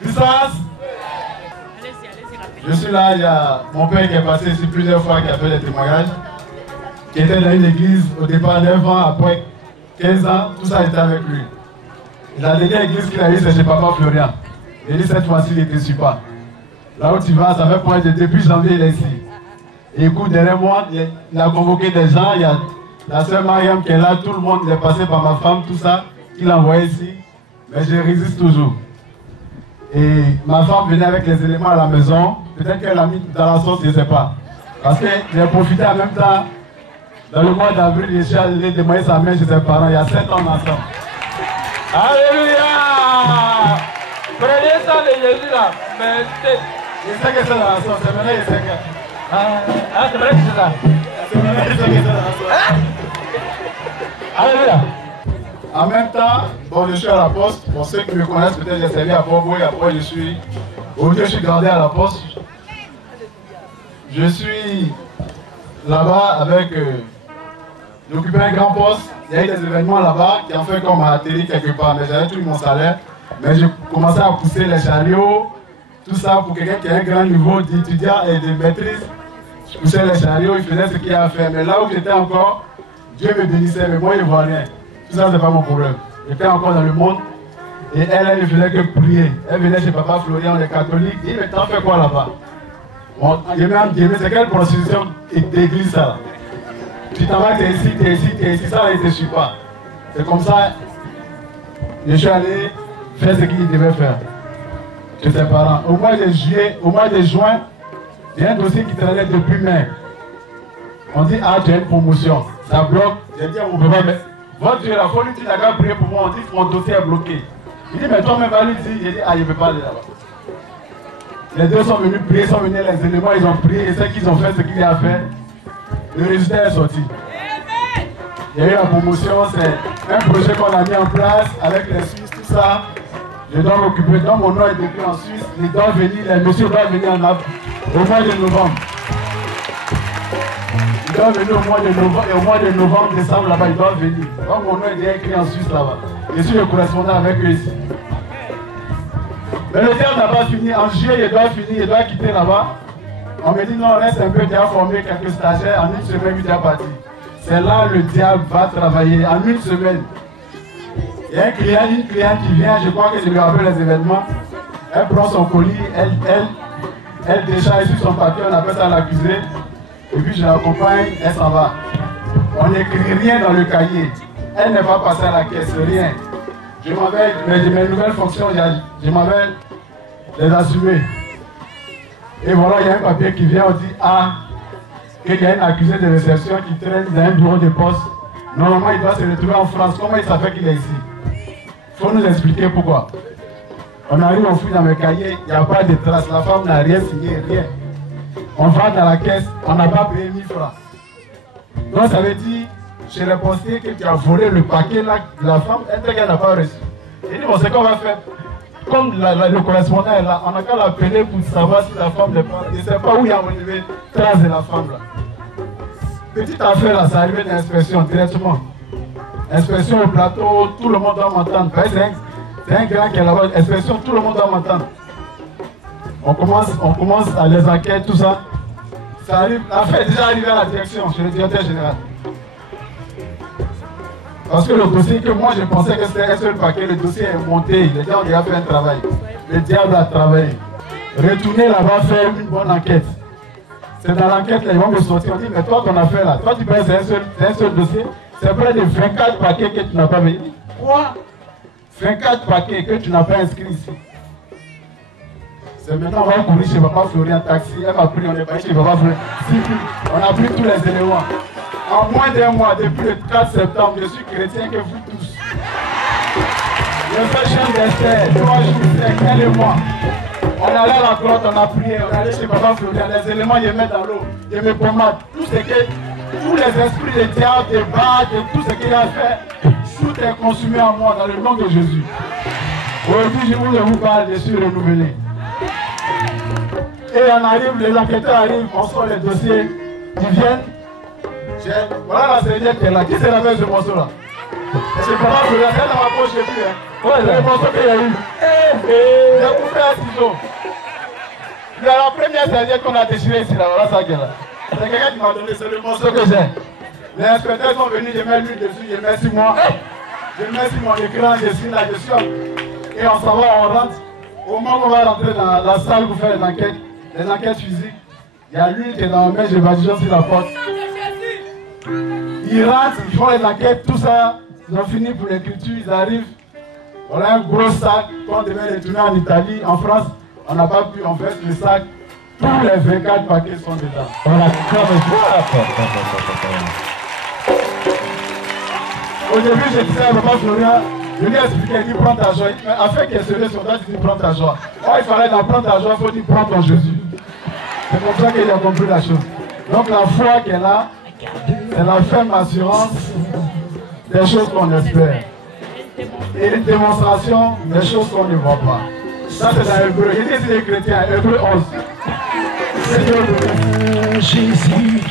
Puissance. Je suis là, il y a mon père qui est passé ici plusieurs fois, qui a fait des témoignages, qui était dans une église au départ 9 ans, après 15 ans, tout ça était avec lui. Et la dernière église qu'il a eue, c'est chez Papa Florian. Il dit cette fois-ci, il ne te suit pas. Là où tu vas, ça fait point de depuis janvier, il est ici. Et écoute, derrière moi, il a convoqué des gens, il y a la sœur Mariam qui est là, tout le monde, il est passé par ma femme, tout ça, qu'il a envoyé ici. Mais je résiste toujours. Et ma femme venait avec les éléments à la maison, peut-être qu'elle a mis dans la sauce, je ne sais pas. Parce que j'ai profité en même temps, dans le mois d'avril, je suis allé demander sa main chez ses parents, il y a 7 ans ensemble. Alléluia! Prenez ça de Jésus là, mais je sais que c'est dans la sauce, c'est maintenant je sais que... Ah, c'est vrai que c'est ça. C'est maintenant je sais que c'est dans la sauce. Alléluia! En même temps, bon, je suis à la poste. Pour ceux qui me connaissent, peut-être j'ai servi à Bobo et après je suis gardé à la poste. Je suis là-bas avec... j'occupais un grand poste. Il y a eu des événements là-bas qui ont fait qu'on m'a atterri quelque part. Mais j'avais tout mon salaire. Mais j'ai commencé à pousser les chariots. Tout ça pour quelqu'un qui a un grand niveau d'étudiant et de maîtrise. Je poussais les chariots, il faisait ce qu'il a à faire. Mais là où j'étais encore, Dieu me bénissait, mais moi je ne vois rien. Tout ça, c'est pas mon problème. J'étais encore dans le monde et elle ne faisait que prier. Elle venait chez Papa Florian, les catholiques. Il dit, mais t'en fais quoi là-bas? C'est quelle prostitution d'église ça? Tu t'en vas, t'es ici, ça, il ne te suit pas. C'est comme ça, je suis allé faire ce qu'il devait faire chez ses parents. Au mois de juillet, au mois de juin, il y a un dossier qui traînait depuis mai. On dit, ah, tu as une promotion. Ça bloque. J'ai dit à mon papa, mais votre Dieu, la folie, tu n'as qu'à prier pour moi, on dit que mon dossier est bloqué. Il dit, mais toi-même, va lui dire. J'ai dit, ah, je ne peux pas aller là-bas. Les deux sont venus prier, sont venus les éléments, ils ont prié, et ceux qui ont fait ce qu'il y a à faire, le résultat est sorti. Il y a eu la promotion, c'est un projet qu'on a mis en place avec les Suisses, tout ça. Je dois m'occuper, donc mon nom est décrit en Suisse, les messieurs doivent venir au mois de novembre. Ils doivent venir au mois de novembre, et au mois de novembre, décembre, là-bas, ils doivent venir. Donc mon nom est déjà écrit en Suisse là-bas. Je suis le correspondant avec eux ici. Mais le terme n'a pas fini. En juillet, il doit finir, il doit quitter là-bas. On me dit non, reste un peu, tu as formé quelques stagiaires, en une semaine, il est parti. C'est là le diable va travailler, en une semaine. Il y a une cliente qui vient, je crois que je lui rappelle les événements. Elle prend son colis, elle décharge sur son papier, on appelle ça l'accusé. Et puis je l'accompagne, elle s'en va. On n'écrit rien dans le cahier. Elle ne va pas passer à la caisse, rien. Je m'en vais, mes nouvelles fonctions, je m'en vais les assumer. Et voilà, il y a un papier qui vient, on dit, ah, qu'il y a un accusé de réception qui traîne dans un bureau de poste. Normalement, il doit se retrouver en France. Comment il savait qu'il est ici? Il faut nous expliquer pourquoi. On arrive, on fouille dans mes cahiers, il n'y a pas de traces. La femme n'a rien signé, rien. On va dans la caisse, on n'a pas payé 1000 francs. Donc ça veut dire, chez le postier, que tu as volé le paquet là, la femme, elle n'a pas reçu. Il dit, bon, c'est qu'on va faire. Comme le correspondant est là, on n'a qu'à l'appeler pour savoir si la femme n'est pas. Je ne sais pas où il y a enlevé trace de la femme là. Petite affaire là, ça arrive d'inspection directement. Inspection au plateau, tout le monde doit m'entendre. C'est un grand qui est là-bas, inspection, tout le monde doit m'entendre. On commence à les enquêtes, tout ça. Ça arrive, l'affaire est déjà arrivée à la direction, chez le directeur général. Parce que le dossier que moi je pensais que c'était un seul paquet, le dossier est monté, les gens ont déjà fait un travail. Le diable a travaillé. Retourner là-bas faire une bonne enquête. C'est dans l'enquête là, ils vont me sortir, on dit, mais toi ton affaire là, toi tu penses que c'est un seul dossier, c'est près de 24 paquets que tu n'as pas mis. Quoi? 24 paquets que tu n'as pas inscrits ici. C'est maintenant on va courir chez Papa Florian taxi, elle m'a pris, on est parti chez Papa Florian. On a pris tous les éléments. En moins d'un mois, depuis le 4 septembre, je suis chrétien que vous tous. Je fais chambre d'Esther, 3 jours, elle et moi. On allait à la grotte, on a prié, on allait chez Papa Florian, les éléments, je mets dans l'eau, je me pommade. Tous les esprits de diable, de bas, de tout ce qu'il a fait, tout est consumé en moi, dans le nom de Jésus. Aujourd'hui, je vous parle, je suis renouvelé. Et on arrive, les enquêteurs arrivent, on sort les dossiers, ils viennent. Voilà la Seigneur qui est là. Qui c'est la veille ce morceau là? C'est comment je regarde dans ma poche, je n'ai plus. Ouais, c'est le morceau qu'il y a eu. J'ai coupé un ciseau. Il y a la première serviette qu'on a déchirée ici, là, voilà ça qui est là. C'est quelqu'un qui m'a donné, c'est le morceau que j'ai. Les inspecteurs sont venus, je mets l'huile dessus, je mets sur moi. Je mets sur mon écran, je suis là, je suis. Et on s'en va, on rentre. Au moment où on va rentrer dans la salle pour faire les enquêtes physiques, il y a l'huile qui est dans la main, je vais sur la porte. Ils rentrent, ils font les enquêtes, tout ça. Ils ont fini pour l'écriture, ils arrivent. On a un gros sac qu'on devait retourner en Italie, en France. On n'a pas pu, on fait le sac. Tous les 24 paquets sont dedans. On a comme Au début, je disais à Papa Florian, je lui ai expliqué, il dit prends ta joie. Afin qu'il ait son date, il dit prends ta joie. Quand il fallait dans prendre ta joie, il faut dire prends ton Jésus. C'est comme ça qu'il a compris la chose. Donc la foi qu'elle a, c'est la ferme assurance des choses qu'on espère. Et une démonstration des choses qu'on ne voit pas. Ça c'est dans Hébreu. Il dit les chrétiens, Hébreu 11. C'est Jésus.